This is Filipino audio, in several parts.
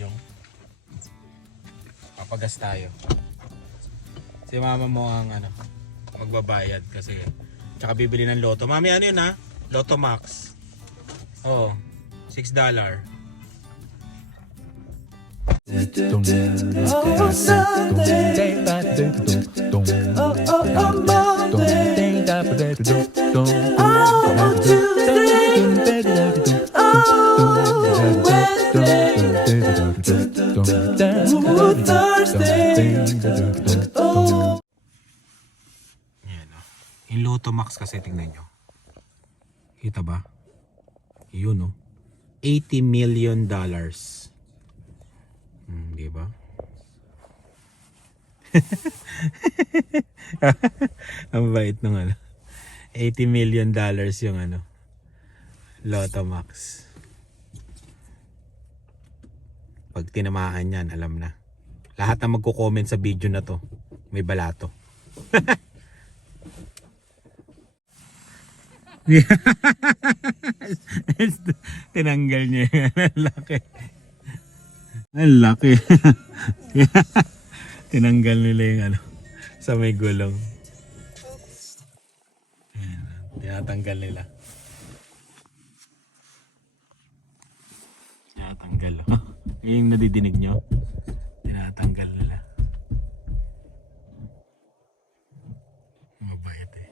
Yung papagas tayo. Si mama mo ang magbabayad kasi tsaka bibili ng Lotto. Mami, ano yun ha? Lotto Max. Oh, $6. Yan, yung Lotto Max kasi tingnan nyo. Kita ba? Yun oh. $80 million. Di ba? Ang bait ng $80 million yung Lotto Max. Pag tinamaan yan, alam na. Lahat na magko-comment sa video na to, may balato. Tinanggal niya yan. Ang laki. Ang laki. Tinanggal nila yung sa may gulong. Ayan, tinatanggal nila. Tinatanggal. Yung nadidinig nyo. Tinatanggal nila. Mabait eh.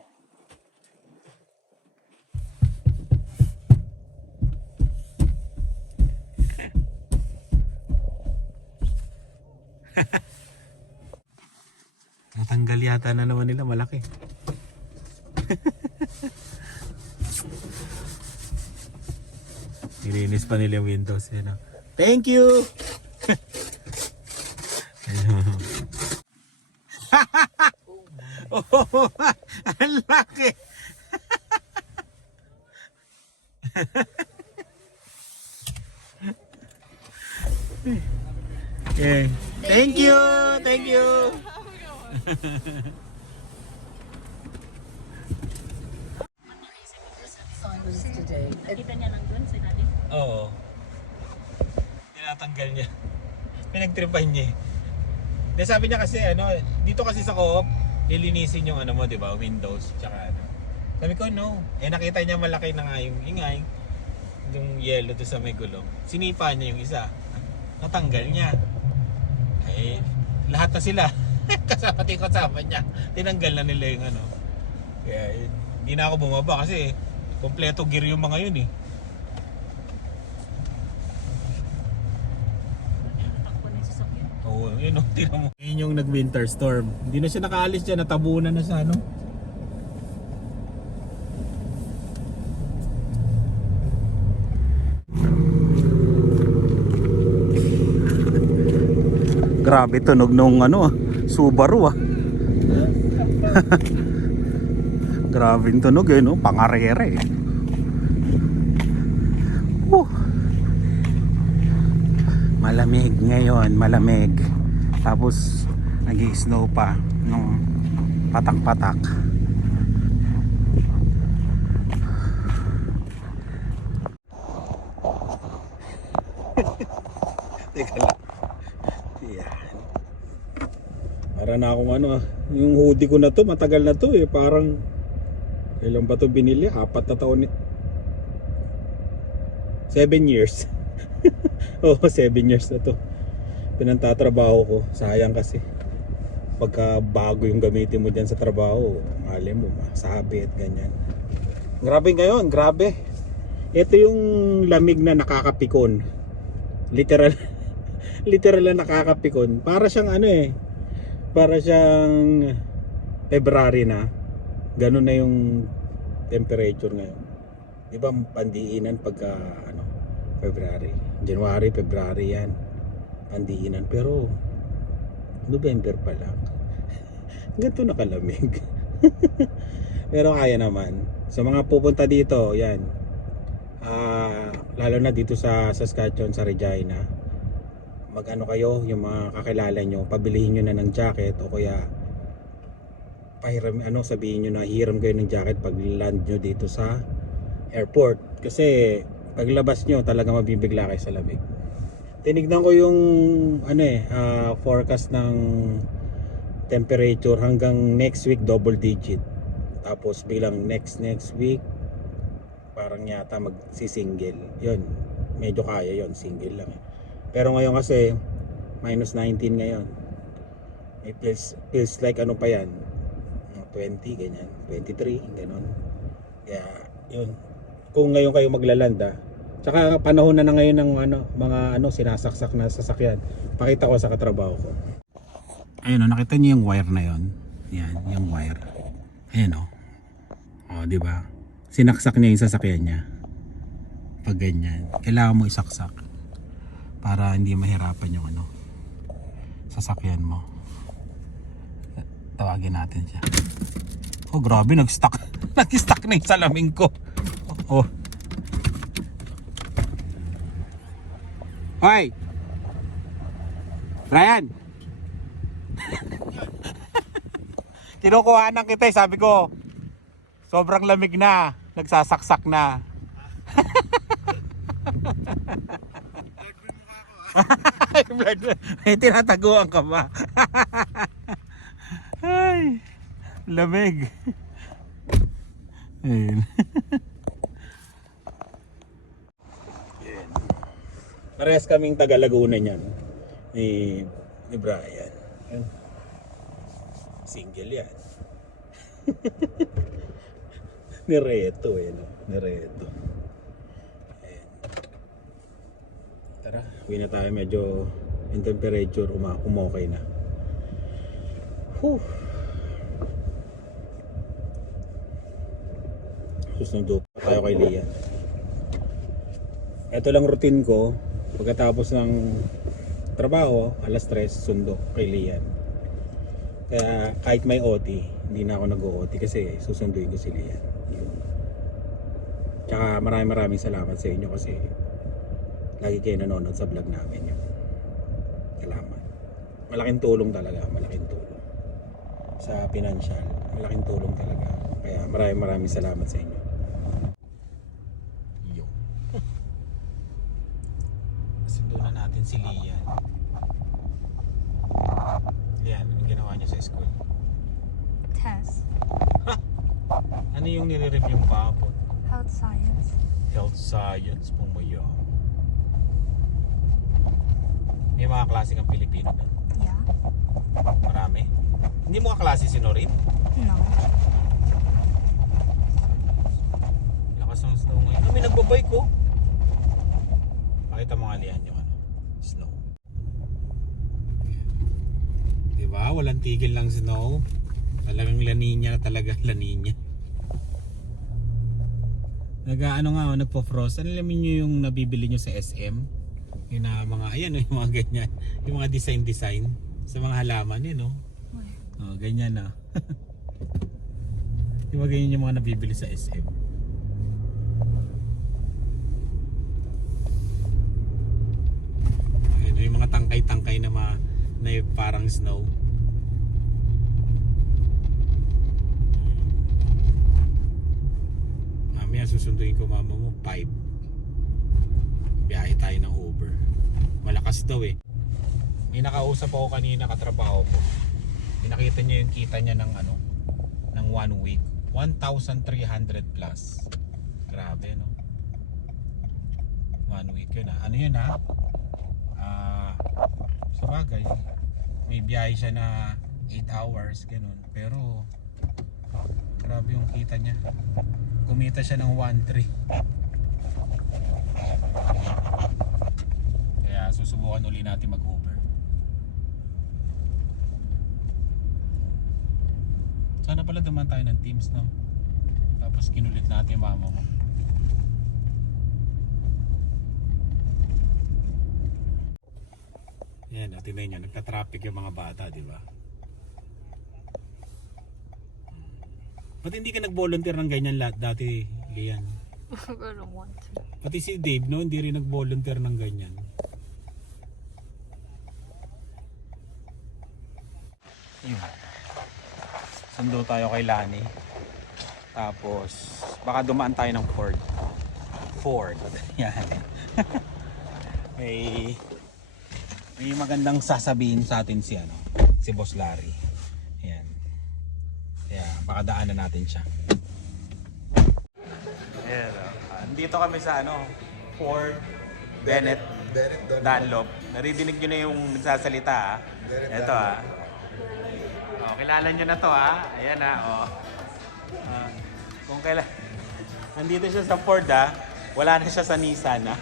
Natanggal yata na naman nila, malaki. Nilinis pa nila yung windows. Thank you! Oh, ang laki! Okay. Thank you! Thank you! Nakita niya lang doon sa natin. Oo. Tinatanggal niya. Pinagtripan niya. Then sabi niya kasi dito kasi sa Co-op, lilinisin yung mo, 'di ba? Windows tsaka Sabi ko no. Nakita niya malaki na nga yung ingay. Yung yellow to sa may gulong. Sinipa niya yung isa. Natanggal niya. Lahat na sila. Kasama niya. Tinanggal na nila yung Kaya hindi na ako bumaba kasi kompleto gear yung mga yun eh. Natakbo na yung sasakyan. Oo, yun o, tingnan mo. Yun yung nag-winter storm. Hindi na siya nakaalis dyan, natabunan na sa Grabe tunog nung Subaru Grabe yung tunog no? Pangarere Malamig ngayon, malamig. Tapos nag-i-snow pa nung patak-patak. Teka lang. Yan. Para na akong yung hoodie ko na to, matagal na to parang kailan ba to binili? 4 na taon 7 years. Oo, 7 years na to. Pinantatrabaho ko. Sayang kasi. Pagka bago yung gamitin mo dyan sa trabaho, mali mo, masabit, ganyan. Grabe ngayon, grabe. Ito yung lamig na nakakapikon. Literal. Literal na nakakapikon. Para siyang para siyang February na. Ganun na yung temperature ngayon. Di ba pandiinan pagka February, January, February yan pandiinan, pero November pa lang ganito nakalamig. Pero kaya naman sa mga pupunta dito yan, lalo na dito sa Saskatchewan, sa Regina, kayo, yung mga kakilala nyo, pabilihin nyo na ng jacket o kaya pahiram, sabihin nyo na hiram kayo ng jacket pag land nyo dito sa airport, kasi paglabas nyo talaga mabibigla kayo sa lamig. Tinignan ko yung forecast ng temperature hanggang next week double digit. Tapos biglang next week parang yata magsisingle. Yun, medyo kaya yun, single lang. Pero ngayon kasi minus 19 ngayon. It feels like ano pa yan, 20 ganyan, 23 ganun. Kaya yun, kung ngayon kayo maglalanda, tsaka panahon na ngayon ng mga sinasaksak na sasakyan. Pakita ko sa katrabaho ko. Ayun nakita niyo yung wire na yon. Yan, yung wire. Ayun di ba? Sinaksak niya yung sasakyan niya. Pag ganyan, kailangan mo isaksak para hindi mahirapan yung sasakyan mo. Tawagin natin siya. Oh, grabe, nag-stuck. Nag-stuck na yung salamin ko. Oh. Hoy! Ryan! Kinukuhanan kita sabi ko, sobrang lamig na, nagsasaksak na. May tinataguan ka ba? Ay, lamig. Ayun. Parehas kaming taga Laguna niyan. Ni Brian. Single yan. Ni Reto Ni Reto. Tara, uwi na tayo, medyo yung temperature umokay na. Susundo pa tayo kay Lia. Ito lang routine ko pagkatapos ng trabaho, alas 3 sundo kay Lian. Kaya kahit may OT, hindi na ako nag-OT kasi susunduin ko si Lian. Tsaka maraming salamat sa inyo kasi lagi kayo nanonood sa vlog namin yun. Salamat. Malaking tulong talaga, malaking tulong. Sa financial, malaking tulong talaga. Kaya maraming salamat sa inyo. Yo. Sundo na natin si Lian. Lian, anong ginawa niya sa school? Test. Ano yung nire-review mo kahapon? Health science. Health science, pumuyo. May mga klase kang Pilipino doon? Yeah. Marami? Hindi mo kaklase si Norin? No. Lakas ng snow ngayon. May nagbabike ko. Pakita mo nga Lian yung snow. Diba? Walang tigil lang snow. Talagang La Nina na talaga, La Nina. Nagpo-frost. Alam niyo yung nabibili nyo sa SM? Yung mga, yung mga ganyan. Yung mga design sa mga halaman yun, ganyan na. Yung mga ganyan yung mga nabibili sa SM. Yung mga tangkay-tangkay na parang snow. Mamaya susunduin ko mama mo 5. Biyahe tayo ng Uber. Malakas daw May nakausap ako kanina, katrabaho ko. Pinakita niya yung kita niya ng ng 1 week. 1,300 plus. Grabe 1 week yun Ano yun sabagay, may biyahe siya na 8 hours ganun. Pero grabe yung kita niya. Kumita siya ng 1,300. Kaya susubukan uli natin mag-Uber. Sana pala duman tayo ng Teams tapos kinulit natin yung mama mo. Yan, tingnan niyo, nagka-traffic yung mga bata, di ba? Ba't hindi ka nag-volunteer ng ganyan dati, Lian? I don't want to. Pati si Dave, hindi rin nag-volunteer ng ganyan. Sundo tayo kay Lani. Tapos, baka dumaan tayo ng Ford. Yan. May magandang sasabihin sa atin si Boss Larry. Ayan. Kaya baka daanan natin siya. Ayan. Dito kami sa Fort Bennett Dunlop. Naridinig nyo na yung nagsasalita ha. Ito ha. Oh, kilala nyo na to ha. Ayan ha. Oh. Kung kailan andito siya sa Ford ha, wala na siya sa Nissan ha.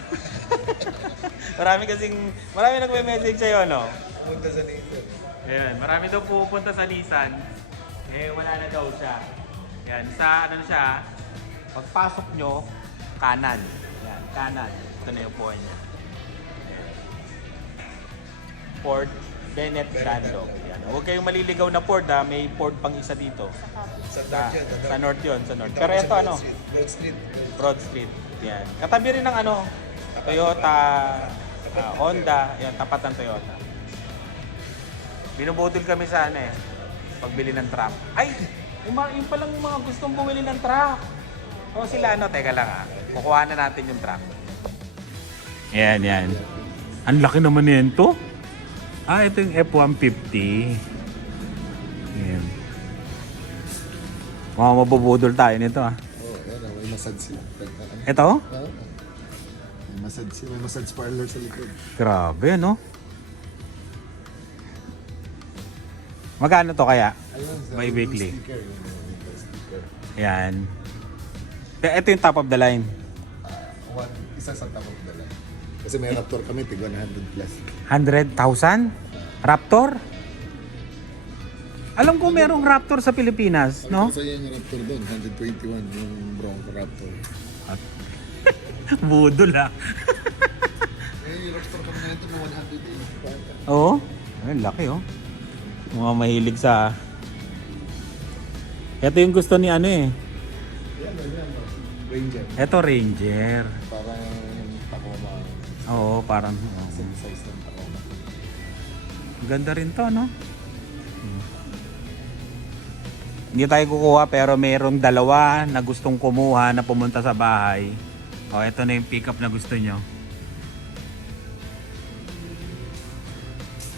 Marami nagme-message sa'yo Punta sa Nathan. Ayan, marami daw pupunta sa Nissan. Eh, wala na daw siya. Ayan, sa siya, pagpasok nyo, kanan. Ayan, kanan. Ito na yung upuan niya. Fort Bennett Dunlop. Ayan. Huwag kayong maliligaw na Ford ha, may Ford pang isa dito. Sa North yun. Sa North. Pero ito Broad Street. Broad Street. Yan. Katabi rin ng Toyota, Honda. Yan, tapat ng Toyota. Binubudol kami sa pagbili ng truck. Ay! Yung palang mga gustong bumili ng truck. O sila teka lang kukuha na natin yung truck. Yan. Ang laki naman nito. Ito yung F-150. Yan. Mabubudol tayo nito May massage sila. Ito? May massage parlor sa likod. Grabe, Magkano to kaya? Ayun, By weekly. Sticker. Sticker. Yan. Ito yung top of the line. Isa sa top of the line. Kasi may Raptor kami, tig 100 plus. 100,000? Raptor? Alam ko merong Raptor sa Pilipinas, no? Kasi yan yung Raptor doon, 121 yung Bronco Raptor. Budol Yung Raptor kami na ito na 180. Oo. Ay, laki Mga mahilig sa... Ito yung gusto ni Yan. Ranger. Ito Ranger. Parang Tacoma. Oo, parang... Same size ng Tacoma. Ganda rin to, Hindi tayo kukuha pero mayroong dalawa na gustong kumuha na pumunta sa bahay. Ito na yung pickup na gusto nyo.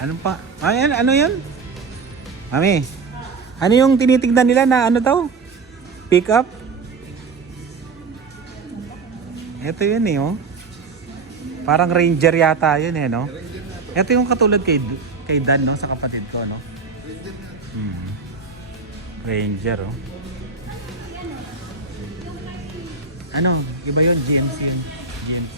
Ano pa? Ano yun? Mami, ano yung tinitignan nila na daw? Pickup? Ito yun Parang Ranger yata yun Ito yung katulad kay Dan sa kapatid ko Ranger iba yun, GMC yun. GMC.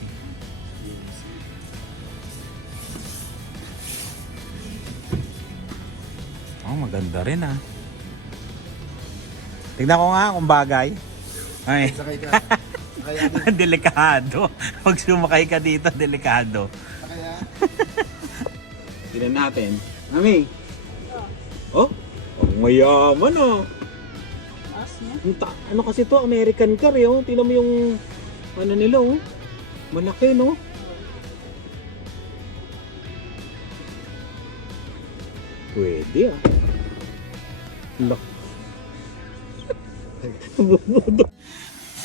Maganda rin Tignan ko nga kung bagay. Ay. Sakay ka. Sakay Delikado. Pag sumakay ka dito, delikado. Kaya? Tignan natin. Mami. Ang mayaman Ano kasi to, American car Tignan mo yung nila malaki Pwede Laki.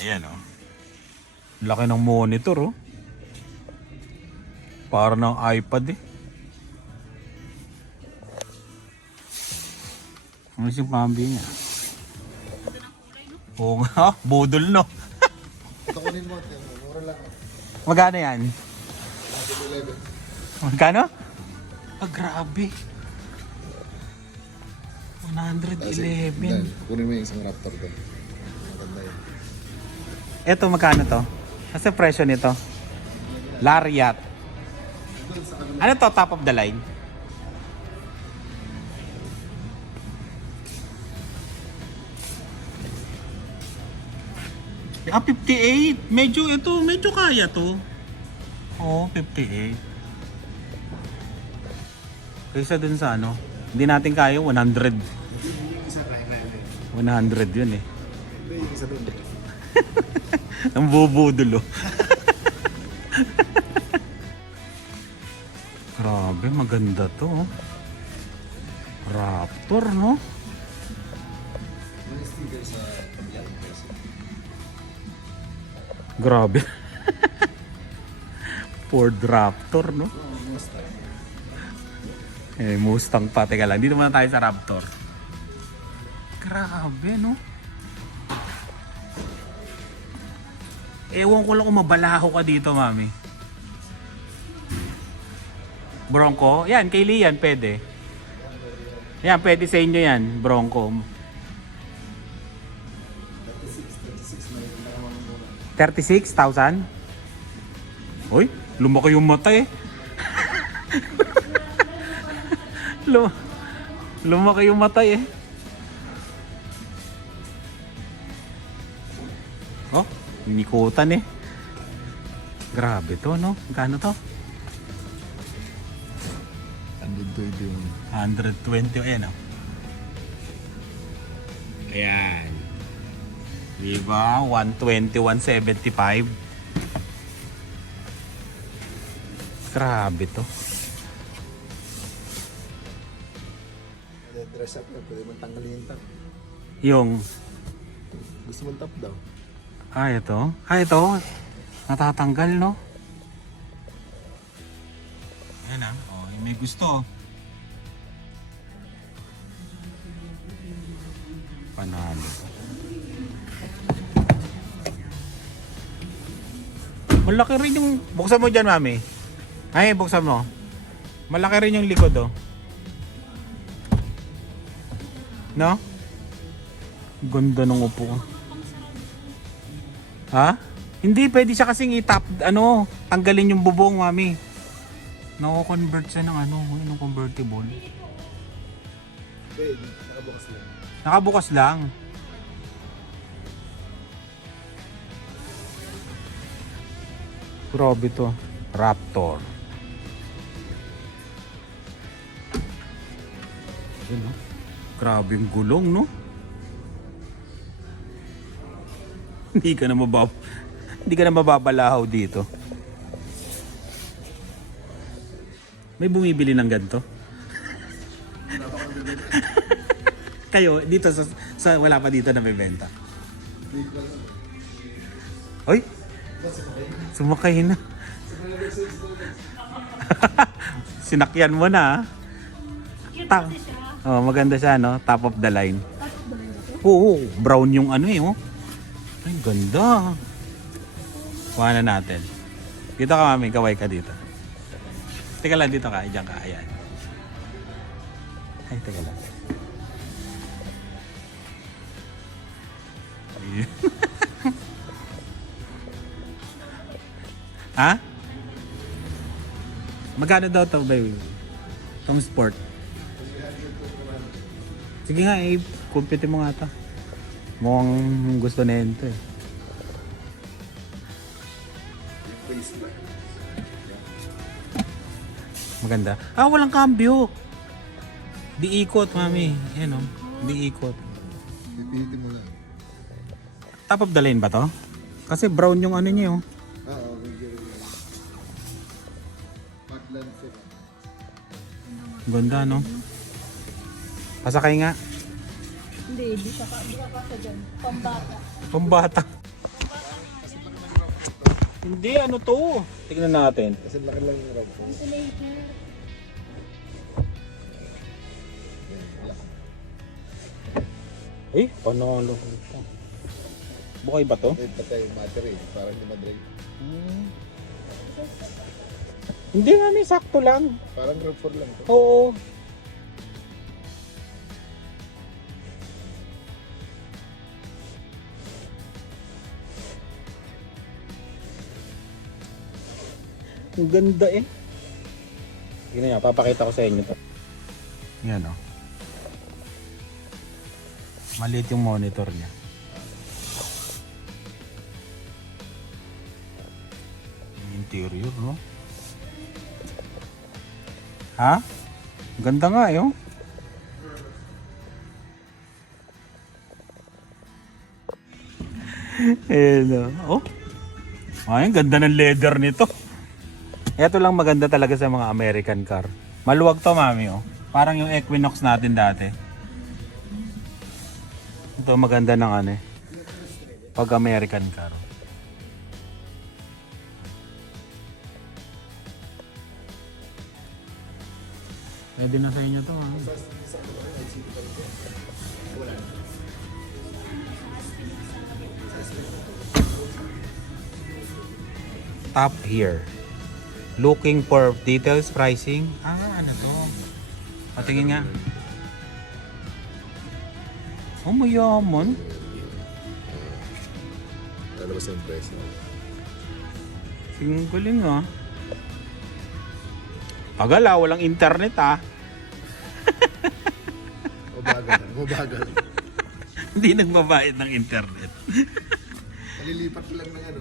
Ayan laki ng monitor para ng iPad Ano yung pambi niya? Oo nga, budol Ito kunin mo. Mura lang. Magkano yan? 111. Magkano? Grabe. 111. Kunin mo yung isang Raptor doon. Maganda yun. Ito magkano to? Kasi presyo nito? Lariat. Ano to, top of the line? Ah, 58. Medyo kaya to. Oo, 58. Kaysa dun sa hindi natin kaya 100. Isa kaya. 100 yun Hindi, yung isa doon. Ang bubudulo. Grabe, maganda to. Raptor, no? May sticker sa yan. Grabe. Ford Raptor, no? Mustang pa. Teka lang, dito muna tayo sa Raptor. Grabe, no? Ewan ko lang kung mabalaho ka dito, mami. Bronco? Yan, kay Lian, pwede. Yan, pwede sa inyo yan, Bronco. 36,000? Uy, lumaki yung mata eh. Lumaki yung mata eh. Oh, inikutan eh. Grabe to, no? Magkano to? 120, ayan oh. Ayan. Diba? 120, 175. Grabe to. Dress up na, pwede mong tanggalin yung top. Yung, Gusto mong top daw. ito. Ito. Natatanggal, no? Ayan ah. Oh, yung may gusto. Panalo. Malaki rin yung... Buksan mo dyan, mami. Ay, buksan mo. Malaki rin yung likod, oh. No? Ganda ng upo. Ha? Hindi, pwede siya kasing itap, tanggalin yung bubong, mami. Nako-convert siya ng yung convertible. Okay, nakabukas lang. Nakabukas lang. Grabe to. Raptor. Yun, no? Grabe yung gulong, no? Hindi ka na mababalahaw dito. May bumibili ng ganito? Kayo, dito sa wala pa dito na may benta. Oy! Sumakay na. Sinakyan mo na. Oh, maganda siya, no? Top of the line. Oo, brown yung oh. Ay, ganda. Kuha na natin. Dito ka, mami. Kaway ka dito. Teka lang, dito ka. Diyan ka. Ayan. Ay, teka lang. Ha? Magkano daw ito, baby? Tom Sport. Sige nga, compute mo nga ito. Mukhang gusto na yun ito eh. Maganda. Walang cambio. Di ikot, mami. Yan o. Di ikot. Pipilitin mo lang. Top of the lane ba to? Kasi brown yung niya oh. Oo, medyo rin. Matland set. Ganda, no? Pasakay nga. Hindi siya ka dyan. Pambata. Pambata. Hindi, ano to? Tignan natin. Kasi laki lang yung rag. Panalo ito. Bukay ba to? May patay battery, parang hindi madrive. Hindi nga, may sakto lang. Parang RAV4 lang to. Oo. Ang ganda eh. Tingnan niya, papakita ko sa inyo to. Yan o. Maliit yung monitor niya. Interior, no? Ha? Ganda nga eh, oh. Hello. Oh. Ay, ganda ng leather nito. Ito lang maganda talaga sa mga American car. Maluwag to, mami, oh. Parang yung Equinox natin dati. Ito maganda ng pag American car. Pwede na sa inyo to ha. Top here. Looking for details, pricing. Ano to? Patingin nga. Oh, mayaman. Lalabas yung presyo. Ang galing ah. Tagal walang internet ah. Mabagal. Hindi nagbabayad ng internet. Kalilipat lang ng ano.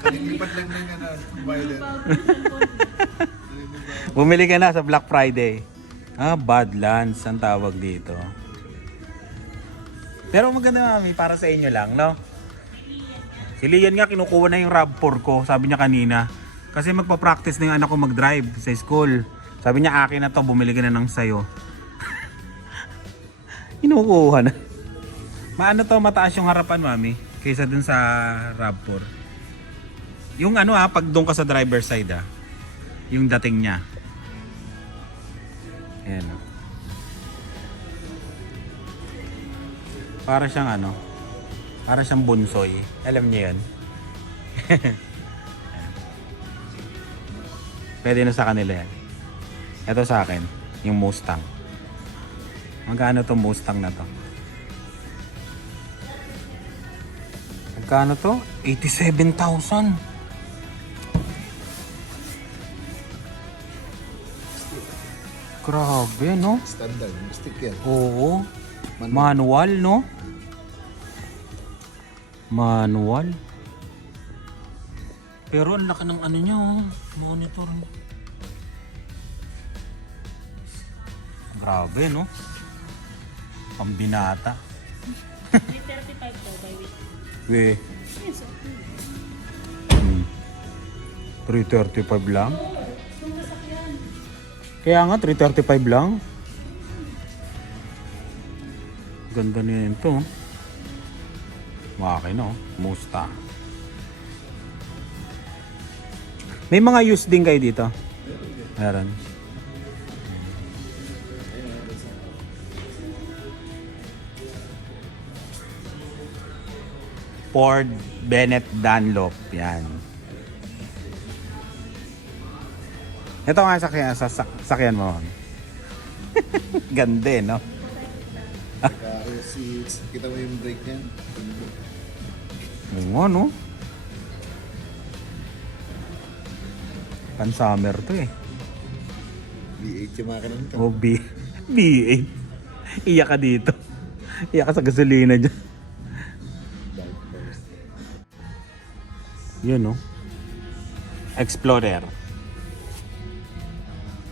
Kalilipat lang ng ano. Provider. Bumili ka na sa Black Friday. Badlands ang tawag dito. Pero maganda mami, para sa inyo lang, no? Si Lian nga kinukuha na yung RAV4 ko, sabi niya kanina. Kasi magpa-practice na yung anak ko mag-drive sa school. Sabi niya akin na to, bumili ka na ng sayo. Kinukuha na. Maano to, mataas yung harapan mami, kaysa dun sa RAV4. Yung ano pag doon ka sa driver side yung dating niya. Ayan o. Para siyang para siyang bunsoy. Alam niyo yan. Pwede na sa kanila yan. Ito sa akin, yung Mustang. Magkano tong Mustang na to? Magkano to? 87,000. Grabe, no? Standard. Stick yan. Oo. Manual, no? Manual. Pero ang laki ng ano niya, monitor niya. Grabe, no? Pambinata. May 35 daw by week. We. Yes, okay. 335 lang? Yung masakyan. Kaya nga, 335 lang. Ganda niya ito. Makina, Mustang. May mga used din kayo dito? Meron. Ford Bennett Dunlop. Yan. Ito nga sakyan mo. Ganda no? Karo seats. Kita mo yung brake niyan? Oo, no? Pan-summer to eh. V8 yung makina nito. O B8. Iyak ka dito. Iyak ka sa gasolina dyan. Yun, no? Explorer.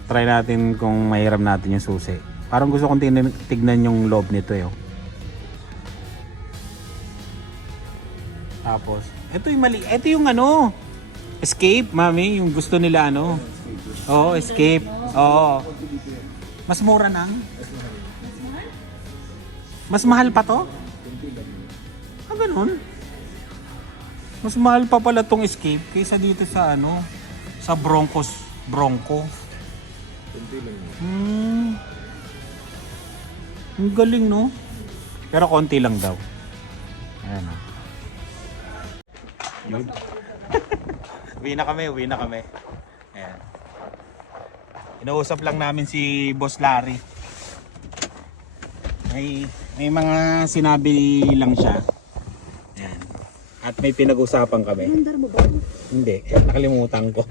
Try natin kung mahiram natin yung susi. Parang gusto kong tignan yung loob nito eh. Tapos, ito yung mali. Ito yung Escape, mami. Yung gusto nila Oo, Escape. Oo. Mas mura nang? Mas mahal pa to? Ganun? Mas mahal pa pala tong Escape kaysa dito sa sa Bronco. Kunti lang yun. Ang galing, no? Pero konti lang daw. Ayan, no? Uwi na kami. Ayan. Inausap lang namin si Boss Larry. May mga sinabi lang siya. Ayan. At may pinag-usapan kami. Mandar mo ba? Hindi, nakalimutan ko.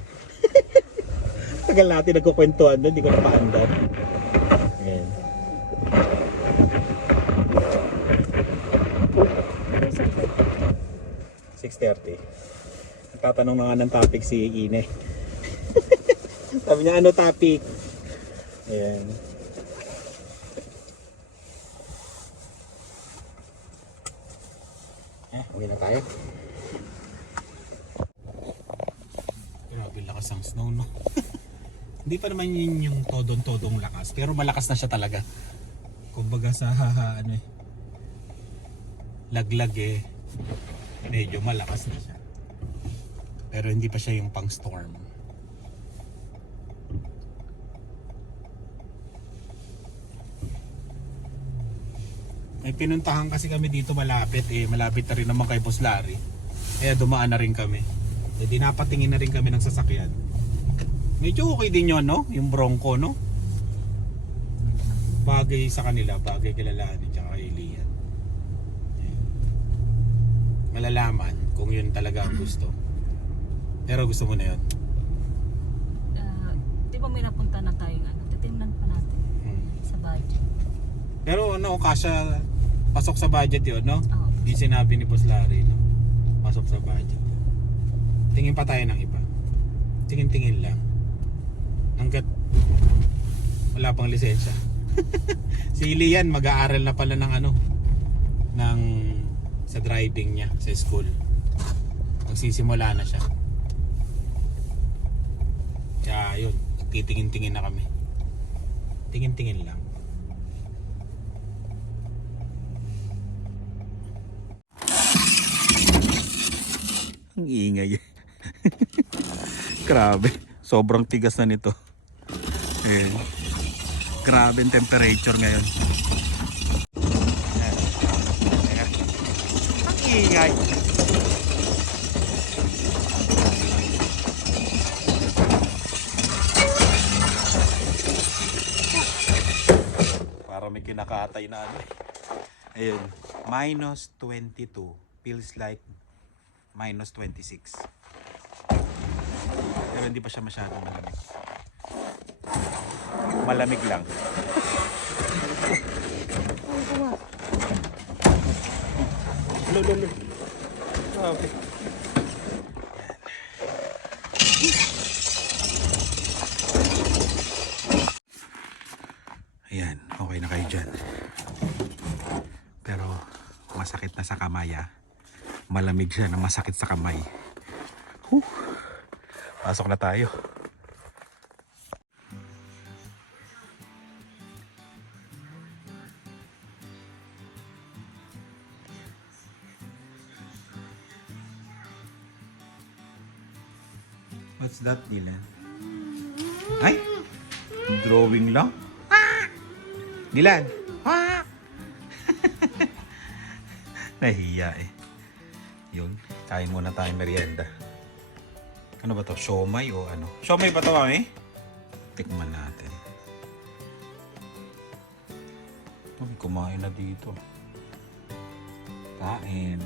Tagal natin nagkukwentuhan doon, hindi ko napaandar. Ayan. Nagtatanong na nga ng topic si Ine. Sabi niya, ano topic? Ayan. Uwi na tayo. Grabe lakas ang snow, no? Hindi pa naman yun yung todong lakas, pero malakas na siya talaga. Kumbaga sa laglag medyo malakas na siya. Pero hindi pa siya yung pang storm. May pinuntahan kasi kami dito malapit malapit na rin naman kay Boss Larry. Kaya dumaan na rin kami. Eh di napatingin na rin kami ng sasakyan. Medyo okay din yun, no? Yung Bronco, no? Bagay sa kanila, bagay kay Lalani tsaka kay Lian. Malalaman kung yun talaga ang gusto. Pero gusto mo na yun. Di ba may napunta na tayo titingnan pa natin sa budget. Pero ano, kasya pasok sa budget yun, no? Oo. Yung sinabi ni Boss Larry, no? Pasok sa budget. Tingin pa tayo ng iba. Tingin-tingin lang. Hanggat wala pang lisensya. Si Lian mag-aaral na pala ng sa driving niya sa school. Magsisimula na siya. Kaya yun, titingin-tingin na kami. Tingin-tingin lang. Ang ingay. Grabe, sobrang tigas na nito. Ayan. Grabe ang temperature ngayon. Ayan. Ayan. Ang ingay. Para may kinakatay na Ayun, minus 22 feels like minus 26. Pero hindi pa siya masyadong malamig. Malamig lang. Lolo. Okay. Ayan, okay na kayo dyan. Pero masakit na sa kamay Malamig siya na masakit sa kamay. Pasok na tayo. What's that, Dylan? Ay! Drawing lang? Dylan! Nahiya Yun, kain muna tayong merienda. Ano ba to? Siomay o ano? Siomay ba to, mami? Tikman natin. Kumain na dito. Kain.